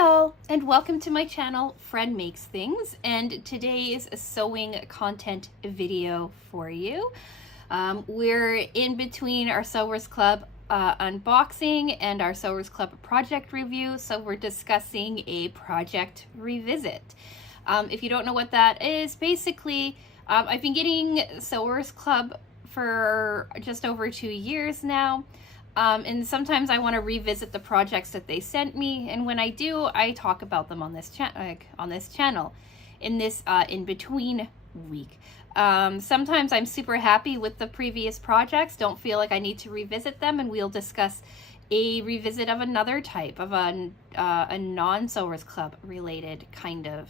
Hi all, and welcome to my channel, Fred Makes Things, and today's sewing content video for you. We're in between our Sewers Club unboxing and our Sewers Club project review, so we're discussing a project revisit. If you don't know what that is, basically, I've been getting Sewers Club for just over 2 years now. And sometimes I want to revisit the projects that they sent me, and when I do, I talk about them on this channel in this in-between week. Sometimes I'm super happy with the previous projects, don't feel like I need to revisit them, and we'll discuss a revisit of another type of a non-Sewers Club related kind of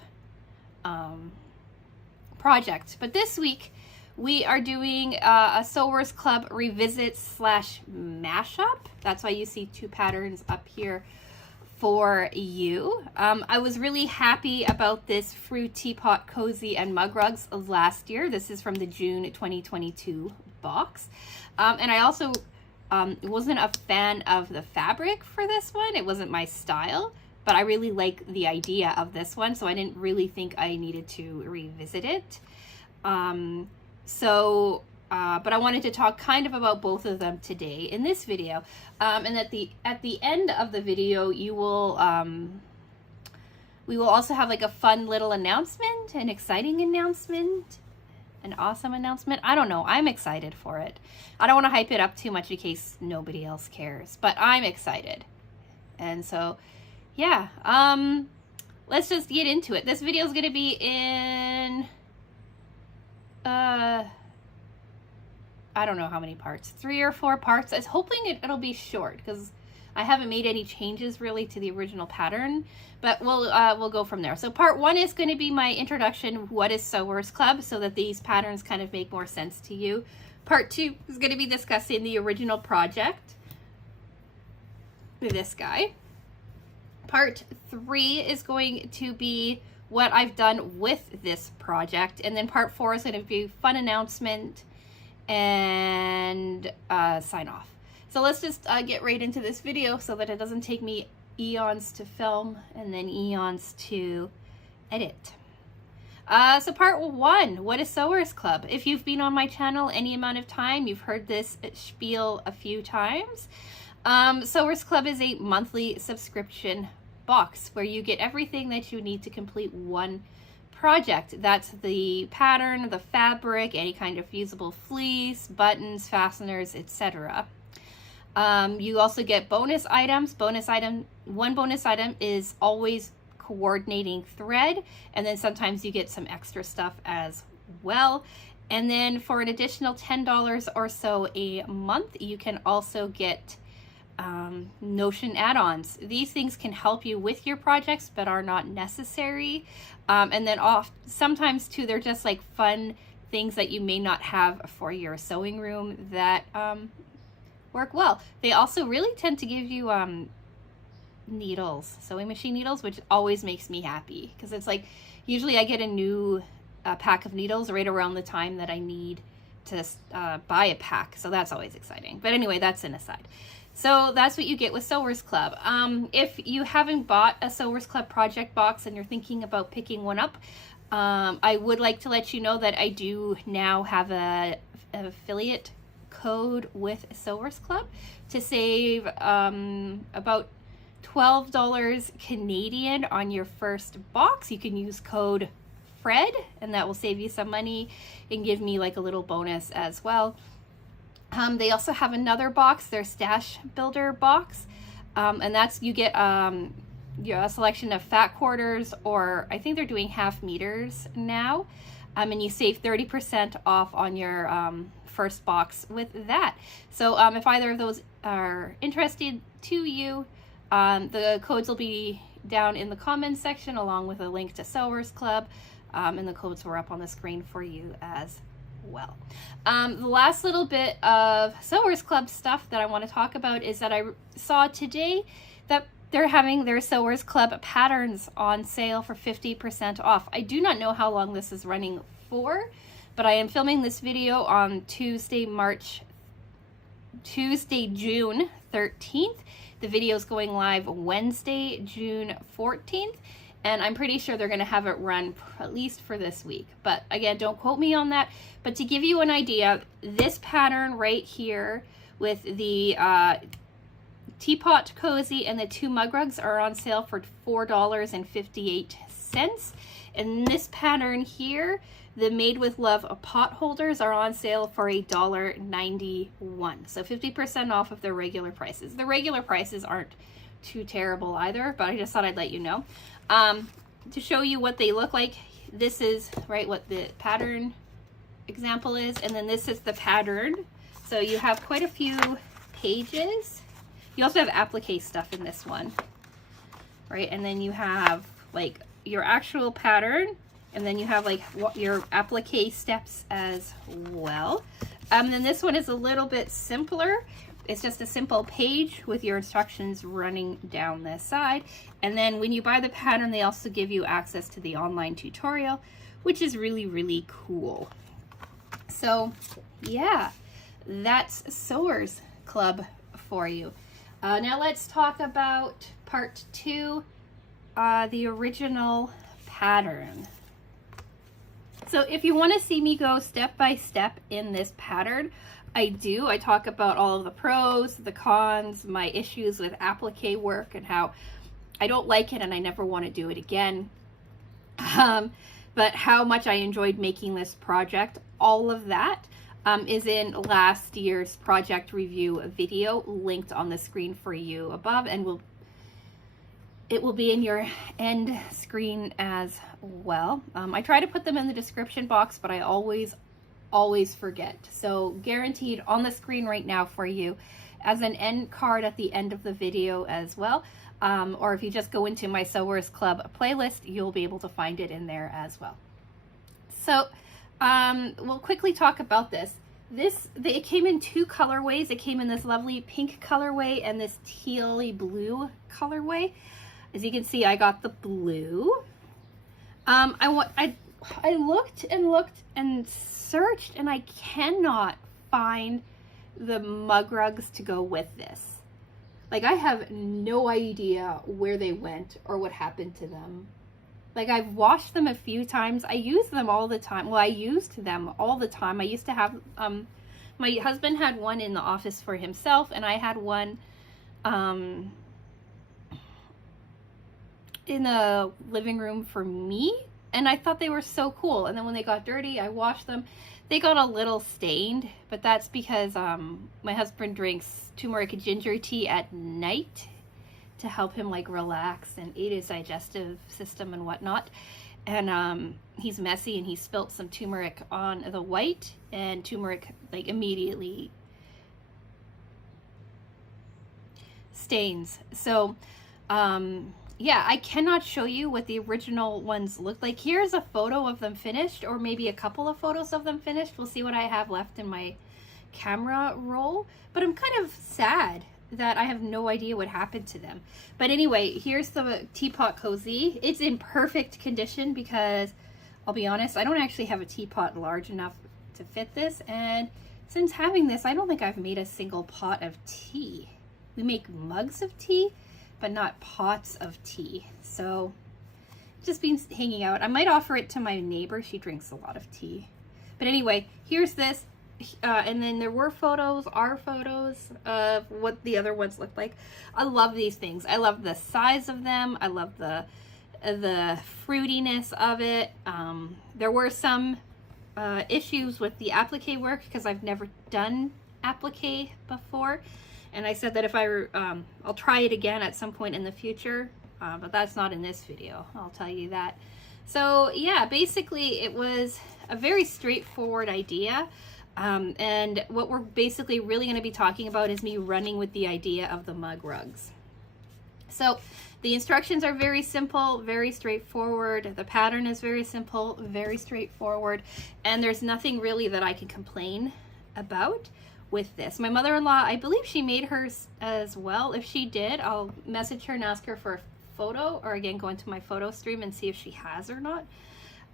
project. But this week we are doing a Sewers Club revisit slash mashup. That's why you see two patterns up here for you. I was really happy about this Fruit Teapot Cozy and Mug Rugs of last year. This is from the June 2022 box. And I also wasn't a fan of the fabric for this one. It wasn't my style, but I really like the idea of this one, so I didn't really think I needed to revisit it. But I wanted to talk kind of about both of them today in this video. And at the end of the video, you will, we will also have like a fun little announcement, an exciting announcement, an awesome announcement. I don't know. I'm excited for it. I don't want to hype it up too much in case nobody else cares, but I'm excited. And so, yeah, let's just get into it. This video is going to be in, I don't know how many parts, 3 or 4 parts. I was hoping it'll be short because I haven't made any changes really to the original pattern, but we'll go from there. So part 1 is going to be my introduction, what is Sewers Club, so that these patterns kind of make more sense to you. Part 2 is going to be discussing the original project, this guy. Part 3 is going to be what I've done with this project, and then part 4 is going to be fun announcement and sign off. So let's just get right into this video so that it doesn't take me eons to film and then eons to edit. So part 1, what is Sewers Club? If you've been on my channel any amount of time, you've heard this spiel a few times. Sewers Club is a monthly subscription box where you get everything that you need to complete one project. That's the pattern, the fabric, any kind of fusible fleece, buttons, fasteners, etc. You also get bonus items. One bonus item is always coordinating thread, and then sometimes you get some extra stuff as well. And then for an additional $10 or so a month, you can also get Notion add-ons. These things can help you with your projects but are not necessary. And then sometimes too, they're just like fun things that you may not have for your sewing room that work well. They also really tend to give you needles, sewing machine needles, which always makes me happy because it's like usually I get a new pack of needles right around the time that I need to buy a pack, so that's always exciting. But anyway, that's an aside. So that's what you get with Sewers Club. If you haven't bought a Sewers Club project box and you're thinking about picking one up, I would like to let you know that I do now have an affiliate code with Sewers Club to save about $12 Canadian on your first box. You can use code FRED and that will save you some money and give me like a little bonus as well. They also have another box, their Stash Builder box, and that's you get a selection of fat quarters, or I think they're doing half meters now, and you save 30% off on your first box with that. So if either of those are interested to you, the codes will be down in the comments section along with a link to Sewers Club, and the codes were up on the screen for you as well. The last little bit of Sewers Club stuff that I want to talk about is that I saw today that they're having their Sewers Club patterns on sale for 50% off. I do not know how long this is running for, but I am filming this video on Tuesday, June 13th. The video is going live Wednesday, June 14th. And I'm pretty sure they're going to have it run at least for this week. But again, don't quote me on that. But to give you an idea, this pattern right here with the teapot cozy and the 2 mug rugs are on sale for $4.58. And this pattern here, the Made with Love pot holders, are on sale for $1.91. So 50% off of their regular prices. The regular prices aren't too terrible either, but I just thought I'd let you know. To show you what they look like, this is right what the pattern example is, and then this is the pattern. So you have quite a few pages. You also have applique stuff in this one, right? And then you have like your actual pattern, and then you have like what your applique steps as well. Then this one is a little bit simpler. It's just a simple page with your instructions running down this side. And then when you buy the pattern, they also give you access to the online tutorial, which is really, really cool. So yeah, that's Sewers Club for you. Now let's talk about part 2, the original pattern. So if you want to see me go step by step in this pattern, I do. I talk about all of the pros, the cons, my issues with applique work, and how I don't like it and I never want to do it again. But how much I enjoyed making this project. All of that is in last year's project review video, linked on the screen for you above, and it will be in your end screen as well. I try to put them in the description box, but I always forget. So guaranteed on the screen right now for you as an end card at the end of the video as well. Or if you just go into my Sewers Club playlist, you'll be able to find it in there as well. So we'll quickly talk about this. It came in 2 colorways. It came in this lovely pink colorway and this tealy blue colorway. As you can see, I got the blue. I looked and looked and searched, and I cannot find the mug rugs to go with this. Like, I have no idea where they went or what happened to them. Like, I've washed them a few times. I use them all the time. Well, I used them all the time. I used to have, my husband had one in the office for himself, and I had one in the living room for me. And I thought they were so cool. And then when they got dirty, I washed them. They got a little stained, but that's because my husband drinks turmeric ginger tea at night to help him like relax and aid his digestive system and whatnot. And he's messy, and he spilt some turmeric on the white, and turmeric like immediately stains. So yeah, I cannot show you what the original ones looked like. Here's a photo of them finished, or maybe a couple of photos of them finished. We'll see what I have left in my camera roll. But I'm kind of sad that I have no idea what happened to them. But anyway, here's the teapot cozy. It's in perfect condition because, I'll be honest, I don't actually have a teapot large enough to fit this. And since having this, I don't think I've made a single pot of tea. We make mugs of tea, but not pots of tea. So just been hanging out. I might offer it to my neighbor. She drinks a lot of tea. But anyway, here's this. And then there were photos, of what the other ones looked like. I love these things. I love the size of them. I love the fruitiness of it. There were some issues with the applique work because I've never done applique before. And I said that if I'll try it again at some point in the future, but that's not in this video, I'll tell you that. So yeah, basically it was a very straightforward idea. And what we're basically really going to be talking about is me running with the idea of the mug rugs. So the instructions are very simple, very straightforward. The pattern is very simple, very straightforward. And there's nothing really that I can complain about with this. My mother-in-law, I believe she made hers as well. If she did, I'll message her and ask her for a photo, or again, go into my photo stream and see if she has or not.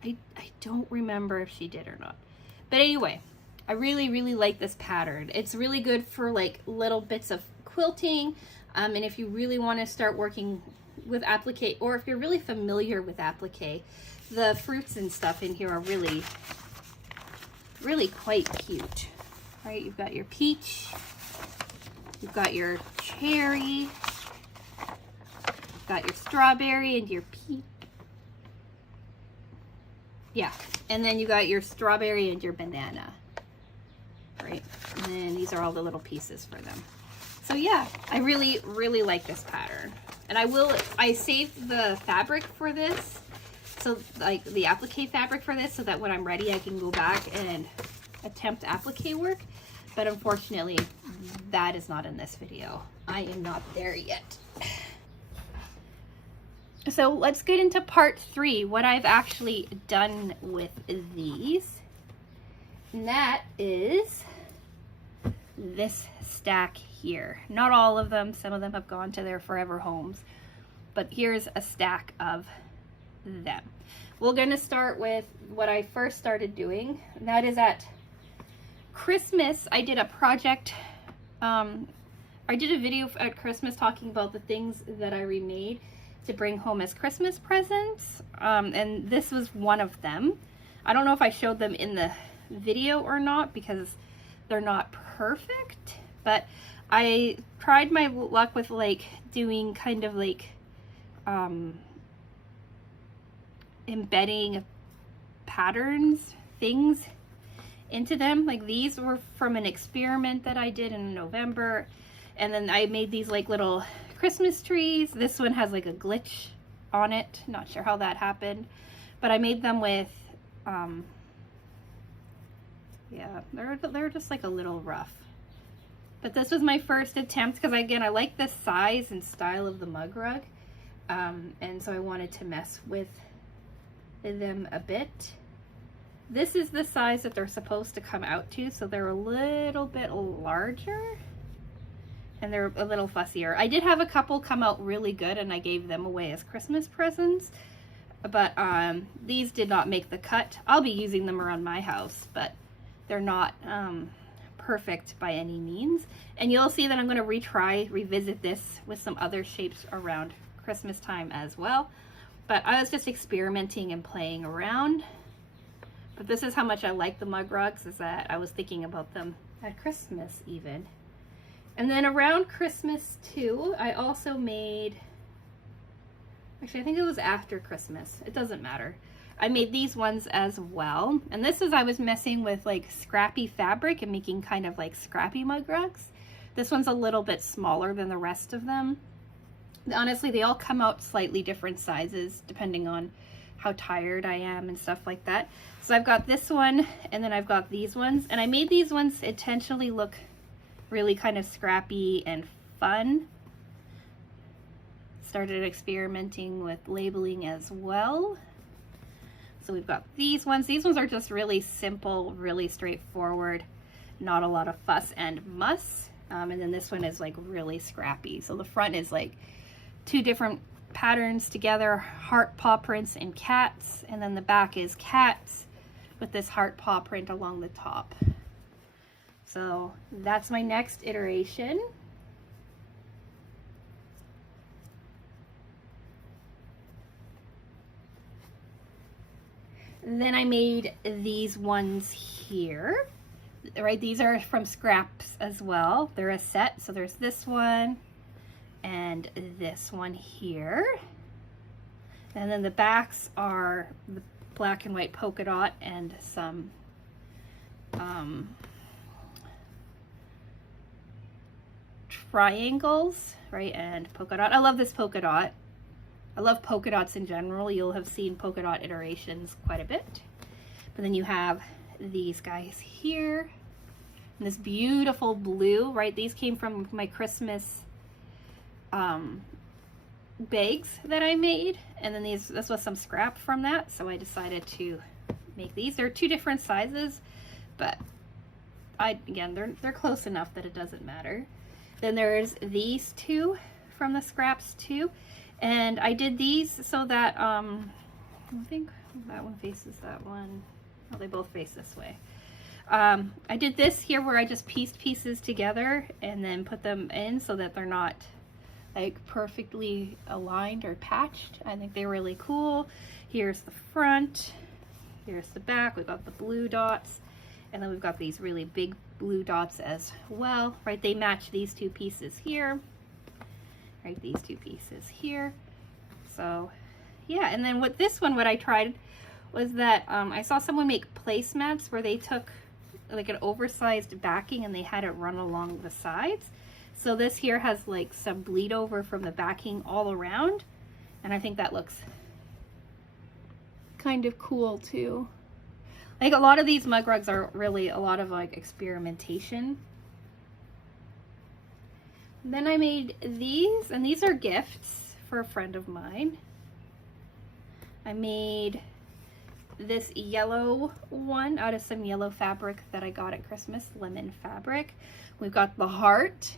I don't remember if she did or not. But anyway, I really, really like this pattern. It's really good for like little bits of quilting. And if you really want to start working with applique, or if you're really familiar with applique, the fruits and stuff in here are really, really quite cute. Right, you've got your peach, you've got your cherry, you've got your strawberry and your peach. Yeah, and then you got your strawberry and your banana. Right, and then these are all the little pieces for them. So yeah, I really, really like this pattern. And I saved the fabric for this, so like the applique fabric for this, so that when I'm ready I can go back and attempt applique work. But unfortunately, that is not in this video. I am not there yet. So let's get into part 3, what I've actually done with these. And that is this stack here. Not all of them, some of them have gone to their forever homes, but here's a stack of them. We're gonna start with what I first started doing, and that is at Christmas. I did a project, I did a video at Christmas talking about the things that I remade to bring home as Christmas presents, and this was one of them. I don't know if I showed them in the video or not because they're not perfect, but I tried my luck with like doing kind of like embedding patterns, things into them. Like these were from an experiment that I did in November, and then I made these like little Christmas trees. This one has like a glitch on it, not sure how that happened, but I made them with yeah, they're just like a little rough, but this was my first attempt because again I like the size and style of the mug rug, and so I wanted to mess with them a bit. This is the size that they're supposed to come out to, so they're a little bit larger and they're a little fussier. I did have a couple come out really good and I gave them away as Christmas presents, but these did not make the cut. I'll be using them around my house, but they're not perfect by any means. And you'll see that I'm going to revisit this with some other shapes around Christmas time as well. But I was just experimenting and playing around. But this is how much I like the mug rugs, is that I was thinking about them at Christmas even. And then around Christmas too, I also made, actually I think it was after Christmas, it doesn't matter. I made these ones as well. And this is, I was messing with like scrappy fabric and making kind of like scrappy mug rugs. This one's a little bit smaller than the rest of them. Honestly, they all come out slightly different sizes depending on how tired I am and stuff like that. So I've got this one and then I've got these ones, and I made these ones intentionally look really kind of scrappy and fun. Started experimenting with labeling as well. So we've got these ones. These ones are just really simple, really straightforward, not a lot of fuss and muss. And then this one is like really scrappy. So the front is like 2 different patterns together, heart paw prints and cats, and then the back is cats with this heart paw print along the top. So that's my next iteration. Then I made these ones here, right? These are from scraps as well. They're a set, so there's this one and this one here. And then the backs are the black and white polka dot and some triangles, right? And polka dot. I love this polka dot. I love polka dots in general. You'll have seen polka dot iterations quite a bit. But then you have these guys here. And this beautiful blue, right? These came from my Christmas bags that I made. And then this was some scrap from that. So I decided to make these. They're 2 different sizes, but again, they're close enough that it doesn't matter. Then there's these 2 from the scraps too. And I did these so that, I think that one faces that one. Oh, they both face this way. I did this here where I just pieced pieces together and then put them in so that they're not like perfectly aligned or patched. I think they're really cool. Here's the front, here's the back. We've got the blue dots, and then we've got these really big blue dots as well, right? They match these two pieces here, right? These two pieces here. So yeah, and then with this one, what I tried was that I saw someone make placemats where they took like an oversized backing and they had it run along the sides. So this here has like some bleed over from the backing all around, and I think that looks kind of cool too. Like a lot of these mug rugs are really a lot of like experimentation. Then I made these, and these are gifts for a friend of mine. I made this yellow one out of some yellow fabric that I got at Christmas, lemon fabric. We've got the heart,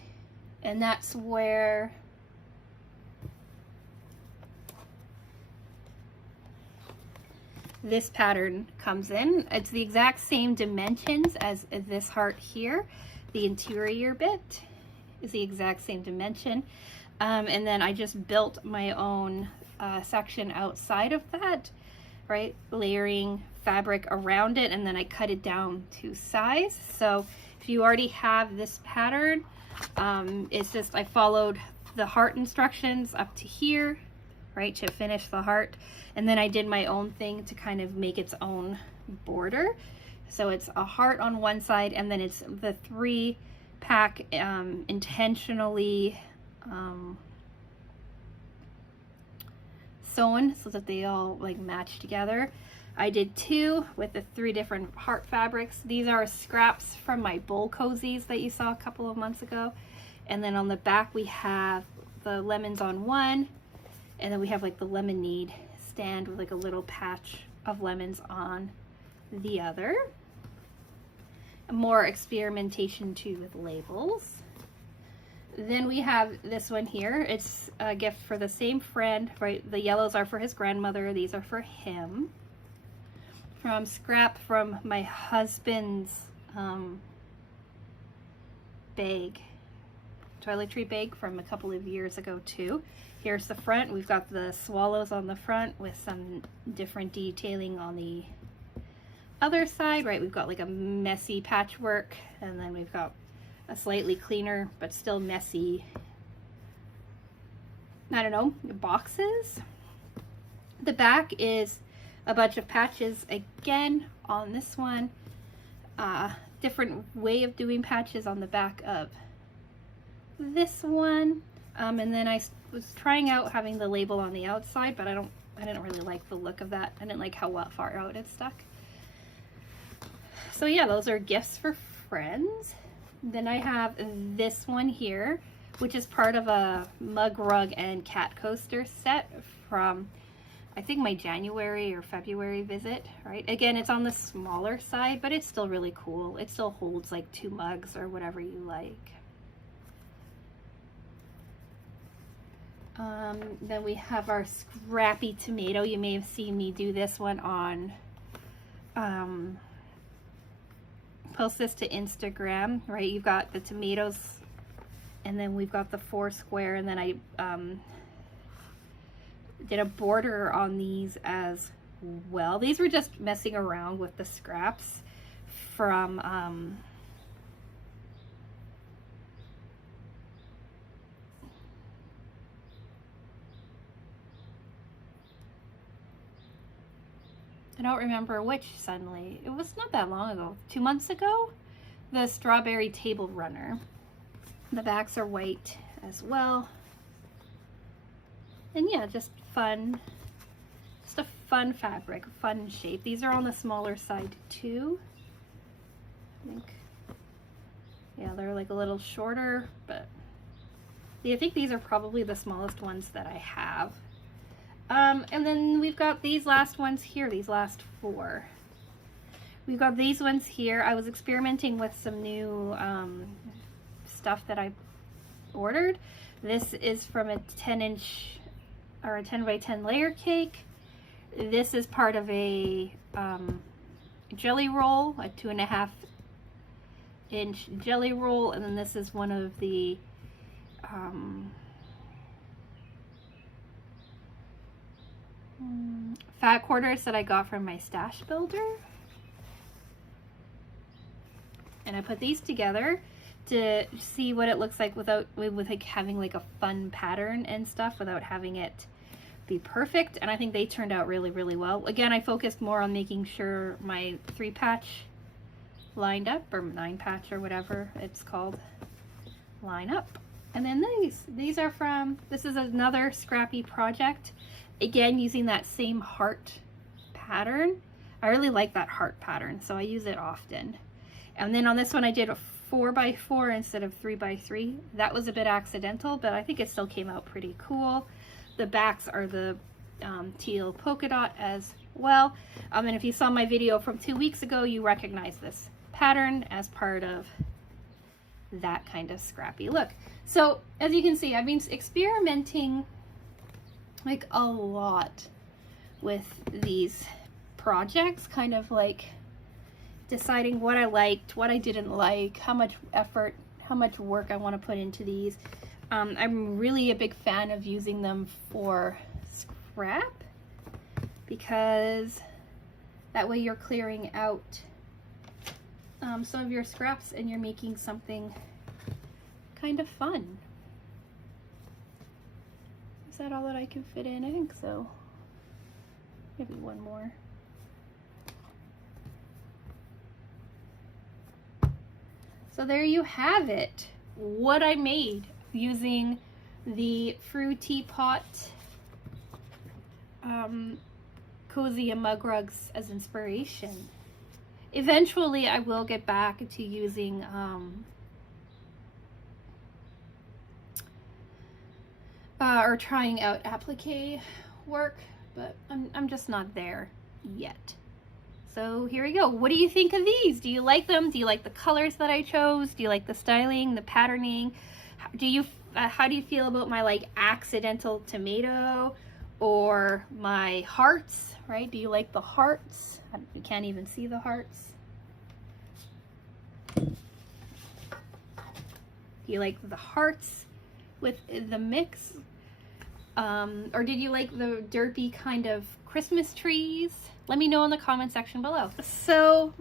and that's where this pattern comes in. It's the exact same dimensions as this heart here. The interior bit is the exact same dimension. And then I just built my own section outside of that, right? Layering fabric around it, and then I cut it down to size. So if you already have this pattern, it's just I followed the heart instructions up to here, right, to finish the heart, and then I did my own thing to kind of make its own border. So it's a heart on one side, and then it's the 3-pack intentionally sewn so that they all like match together. I did 2 with the 3 different heart fabrics. These are scraps from my bowl cozies that you saw a couple of months ago. And then on the back we have the lemons on one, and then we have like the lemonade stand with like a little patch of lemons on the other. More experimentation too with labels. Then we have this one here. It's a gift for the same friend, right? The yellows are for his grandmother. These are for him. From scrap from my husband's bag, toiletry bag from a couple of years ago too. Here's the front. We've got the swallows on the front with some different detailing on the other side, right? We've got like a messy patchwork, and then we've got a slightly cleaner but still messy, I don't know, boxes. The back is a bunch of patches again on this one. Different way of doing patches on the back of this one. And then I was trying out having the label on the outside, but I didn't really like the look of that. I didn't like how far out it stuck. So yeah, those are gifts for friends. Then I have this one here, which is part of a mug rug and cat coaster set from, I think, my January or February visit, right? Again, it's on the smaller side, but it's still really cool. It still holds like 2 mugs or whatever you like. Then we have our scrappy tomato. You may have seen me do this one on, post this to Instagram, right? You've got the tomatoes, and then we've got the 4 square, and then I did a border on these as well. These were just messing around with the scraps from I don't remember which suddenly. It was not that long ago. 2 months ago? The strawberry table runner. The backs are white as well. And yeah, just fun. Just a fun fabric, fun shape. These are on the smaller side too. I think. Yeah, they're like a little shorter, but I think these are probably the smallest ones that I have. And then we've got these last ones here, these last 4. We've got these ones here. I was experimenting with some new stuff that I ordered. This is from a 10-inch or a 10 by 10 layer cake. This is part of a jelly roll, a 2.5 inch jelly roll, and then this is one of the fat quarters that I got from my stash builder. And I put these together to see what it looks like with like having like a fun pattern and stuff without having it be perfect. And I think they turned out really, really well. Again, I focused more on making sure my 3-patch lined up, or 9-patch or whatever it's called, line up. And then these are from, this is another scrappy project. Again, using that same heart pattern. I really like that heart pattern, so I use it often. And then on this one I did a 4x4 instead of 3x3. That was a bit accidental, but I think it still came out pretty cool. The backs are the teal polka dot as well. And if you saw my video from 2 weeks ago, you recognize this pattern as part of that kind of scrappy look. So as you can see, I've been experimenting like a lot with these projects, kind of like deciding what I liked, what I didn't like, how much effort, how much work I want to put into these. I'm really a big fan of using them for scrap, because that way you're clearing out some of your scraps and you're making something kind of fun. Is that all that I can fit in? I think so. Maybe one more. So there you have it, what I made using the Fruity Pot cozy and mug rugs as inspiration. Eventually I will get back to using or trying out applique work, but I'm just not there yet. So here we go. What do you think of these? Do you like them? Do you like the colors that I chose? Do you like the styling, the patterning? How do you feel about my like accidental tomato or my hearts, right? Do you like the hearts? You can't even see the hearts. Do you like the hearts with the mix? Or did you like the derpy kind of Christmas trees? Let me know in the comment section below. So,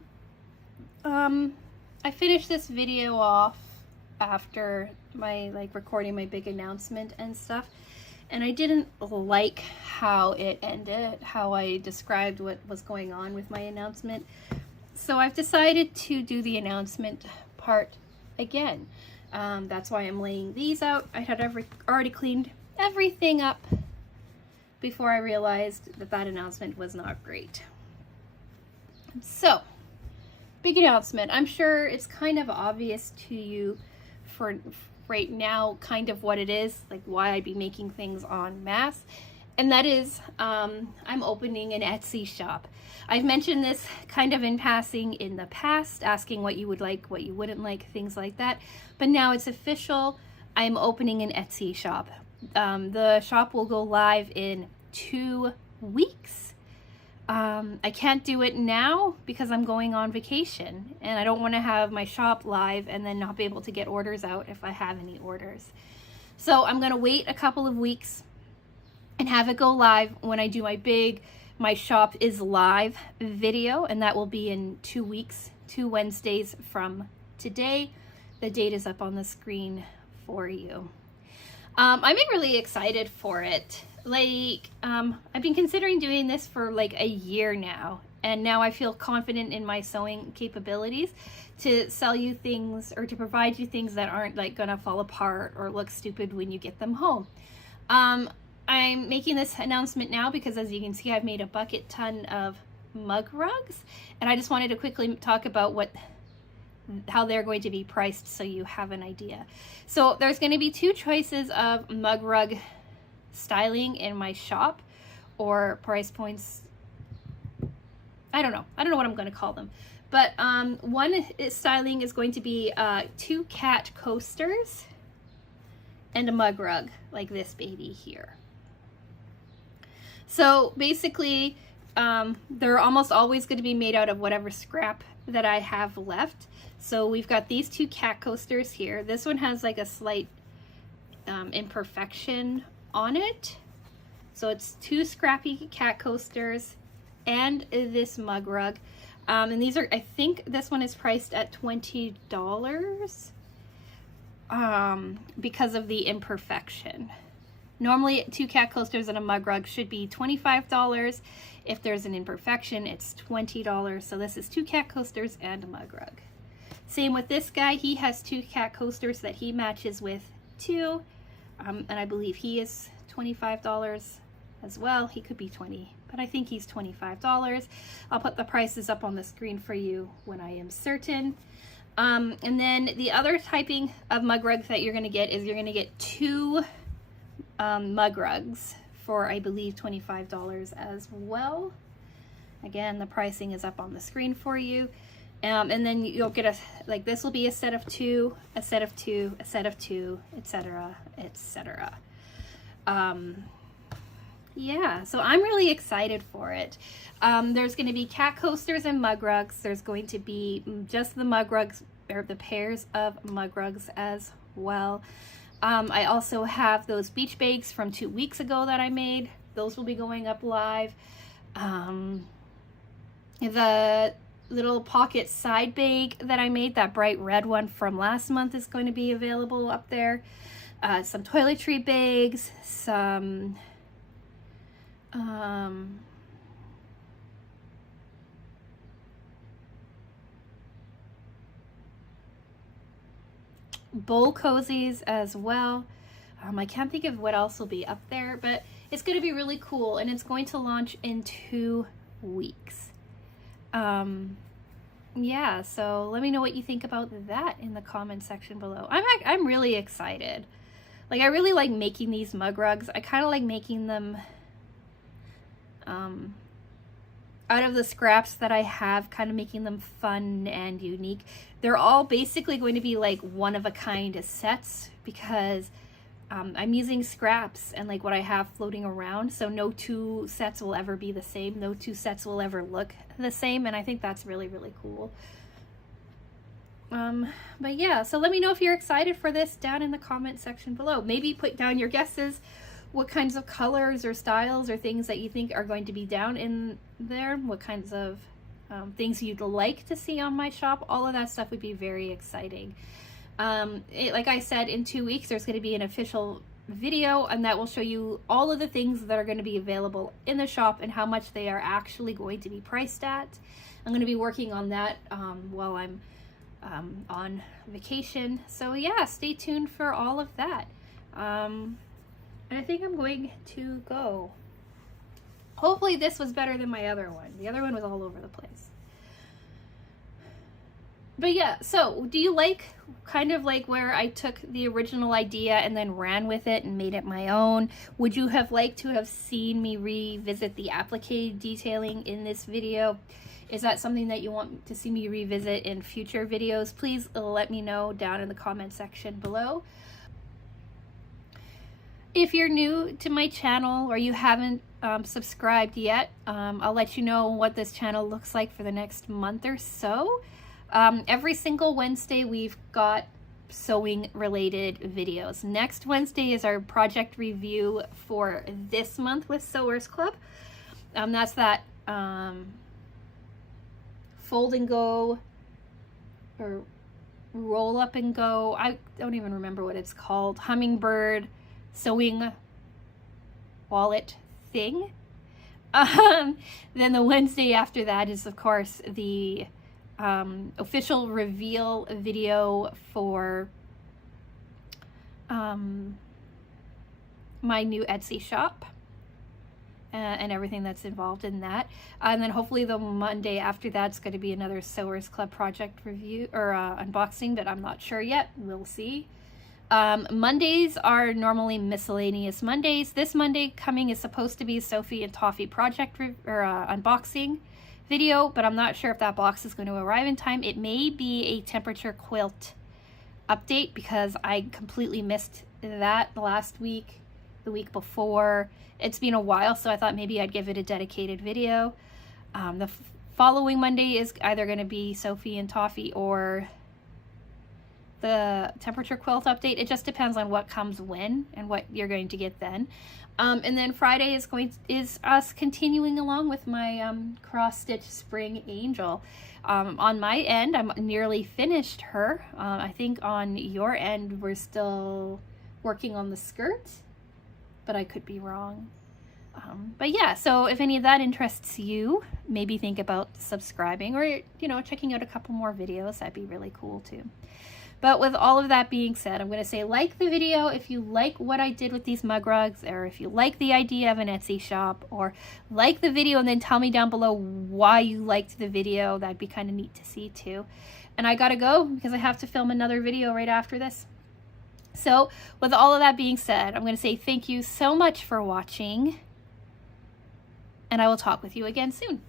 I finished this video off after my recording my big announcement and stuff, and I didn't like how it ended, how I described what was going on with my announcement. So I've decided to do the announcement part again. That's why I'm laying these out. I had already cleaned everything up before I realized that that announcement was not great. So, big announcement. I'm sure it's kind of obvious to you for right now kind of what it is, like why I'd be making things en masse. And that is, I'm opening an Etsy shop. I've mentioned this kind of in passing in the past, asking what you would like, what you wouldn't like, things like that. But now it's official. I'm opening an Etsy shop. The shop will go live in 2 weeks. I can't do it now because I'm going on vacation, and I don't want to have my shop live and then not be able to get orders out if I have any orders. So I'm going to wait a couple of weeks and have it go live when I do my shop is live video, and that will be in 2 weeks, 2 Wednesdays from today. The date is up on the screen for you. I'm really excited for it. I've been considering doing this for like a year now, and now I feel confident in my sewing capabilities to sell you things or to provide you things that aren't like gonna fall apart or look stupid when you get them home. I'm making this announcement now because, as you can see, I've made a bucket ton of mug rugs, and I just wanted to quickly talk about how they're going to be priced so you have an idea. So there's going to be 2 choices of mug rug styling in my shop, or price points. I don't know what I'm going to call them, but one styling is going to be 2 cat coasters and a mug rug like this baby here. So basically they're almost always going to be made out of whatever scrap that I have left. So we've got these two cat coasters here. This one has like a slight imperfection on it. So it's two scrappy cat coasters and this mug rug. And these are, I think this one is priced at $20 because of the imperfection. Normally, two cat coasters and a mug rug should be $25. If there's an imperfection, it's $20. So this is two cat coasters and a mug rug. Same with this guy. He has two cat coasters that he matches with too. And I believe he is $25 as well. He could be 20, but I think he's $25. I'll put the prices up on the screen for you when I am certain. And then the other typing of mug rugs that you're going to get is you're going to get two mug rugs for, I believe, $25 as well. Again, the pricing is up on the screen for you. And then you'll get like this will be a set of two, a set of two, a set of two, etc., etc. Yeah, so I'm really excited for it. There's going to be cat coasters and mug rugs. There's going to be just the mug rugs, or the pairs of mug rugs as well. I also have those beach bags from 2 weeks ago that I made. Those will be going up live. The little pocket side bag that I made, that bright red one from last month, is going to be available up there. Some toiletry bags, some bowl cozies as well. I can't think of what else will be up there, but it's going to be really cool, and it's going to launch in 2 weeks. Yeah, so let me know what you think about that in the comment section below. I'm really excited. Like, I really like making these mug rugs. I kind of like making them out of the scraps that I have, kind of making them fun and unique. They're all basically going to be like one-of-a-kind sets because I'm using scraps and like what I have floating around, so no two sets will ever be the same. No two sets will ever look the same, and I think that's really, really cool. But yeah, so let me know if you're excited for this down in the comment section below. Maybe put down your guesses, what kinds of colors or styles or things that you think are going to be down in there, what kinds of things you'd like to see on my shop. All of that stuff would be very exciting. Like I said, in 2 weeks there's going to be an official video, and that will show you all of the things that are going to be available in the shop and how much they are actually going to be priced at. I'm going to be working on that while I'm on vacation, so yeah, stay tuned for all of that. And I think I'm going to go. Hopefully this was better than my other one. The other one was all over the place. But yeah, so do you like kind of like where I took the original idea and then ran with it and made it my own? Would you have liked to have seen me revisit the applique detailing in this video? Is that something that you want to see me revisit in future videos? Please let me know down in the comment section below. If you're new to my channel or you haven't subscribed yet, I'll let you know what this channel looks like for the next month or so. Every single Wednesday we've got sewing related videos. Next Wednesday is our project review for this month with Sewers Club. That's that fold and go or roll up and go. I don't even remember what it's called. Hummingbird sewing wallet thing. Then the Wednesday after that is, of course, the official reveal video for my new Etsy shop and everything that's involved in that. And then hopefully the Monday after that's going to be another Sewers Club project review or unboxing, but I'm not sure yet. We'll see. Mondays are normally miscellaneous Mondays. This Monday coming is supposed to be Sophie and Toffee project unboxing video, but I'm not sure if that box is going to arrive in time. It may be a temperature quilt update because I completely missed that last week. the week before. It's been a while, so I thought maybe I'd give it a dedicated video. The following Monday is either going to be Sophie and Toffee or the temperature quilt update. It just depends on what comes when and what you're going to get then. And then Friday is us continuing along with my cross stitch spring angel. On my end, I'm nearly finished her. I think on your end we're still working on the skirt, but I could be wrong. But yeah, so if any of that interests you, maybe think about subscribing or, you know, checking out a couple more videos. That'd be really cool too. But with all of that being said, I'm going to say like the video if you like what I did with these mug rugs, or if you like the idea of an Etsy shop, or like the video and then tell me down below why you liked the video. That'd be kind of neat to see too. And I gotta go because I have to film another video right after this. So with all of that being said, I'm going to say thank you so much for watching, and I will talk with you again soon.